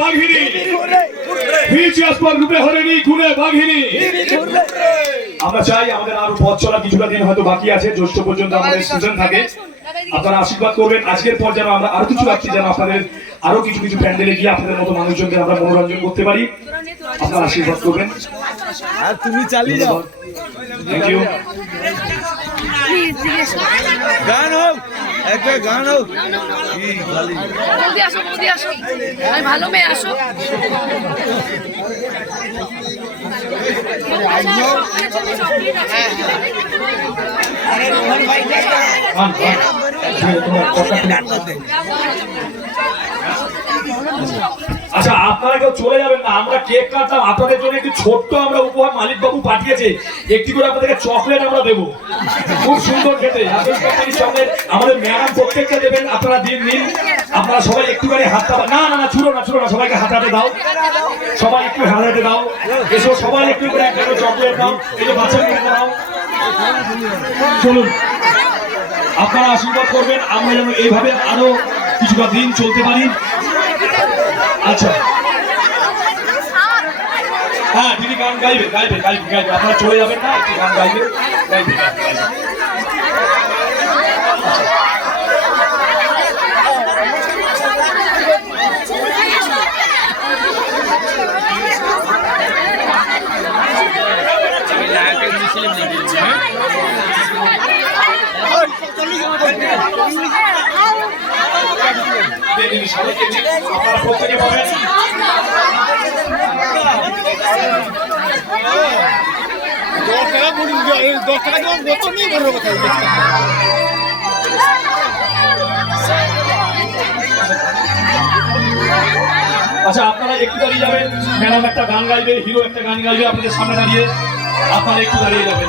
বাঘিনী। Future রূপে হরেনি খুনে বাঘিনী। আমরা চাই আমাদের আরও পথ চলা কিছুটা দিন হয়তো বাকি আছে জ্যৈষ্ঠ পর্যন্ত আমাদের সিজন থাকে। আপনারা আশীর্বাদ করবেন। আজকের পর যেন আমরা আরও কিছু রাখছি যেন আপনাদের আরও কিছু কিছু প্যান্ডেলে গিয়ে আপনাদের মতো মানুষজনকে আমরা মনোরঞ্জন করতে পারি। আপনারা আশীর্বাদ করবেন। আর তুমি চালিয়ে যাও। থ্যাংক ইউ গান হোক। একটা গান হোক। কি খালি বৌদি আসো বৌদি আসো। আমি ভালো মেয়ে আসো। আচ্ছা আপনারা কেউ চলে যাবেন না। আমরা কেক কাটলাম আপনাদের জন্য একটি ছোট্ট আমরা উপহার মালিক বাবু পাঠিয়েছে। একটি করে আপনাদেরকে চকলেট আমরা দেবো। খুব সুন্দর খেতে। চকলেট আমাদের ম্যাডাম প্রত্যেকটা দেবেন। আপনারা দিন দিন আপনারা সবাই একটুখানি হাতটা না না না, ছুড়ো না ছুড়ো না, সবাইকে হাতাতে দাও। সবাই একটু হাতাতে দাও। এসো, সবাই একটু করে একটা চকলেট দাও। এই যে বাচ্চাকে দাও। চলুন। আপনারা আশীর্বাদ করবেন। আমরা যেন এইভাবে আরও কিছুটা দিন চলতে পারি। আচ্ছা। হ্যাঁ দিদি গান গাইবে গাইবে গাইবে গাইবে। আপনারা চলে যাবেন না একটি গান গাইবে গাইবে গাইবে, আচ্ছা আপনারা একটু দাঁড়িয়ে যাবেন। ম্যাডাম একটা গান গাইবে, হিরো একটা গান গাইবে, আপনাদের সামনে দাঁড়িয়ে। আপনারা একটু দাঁড়িয়ে যাবেন।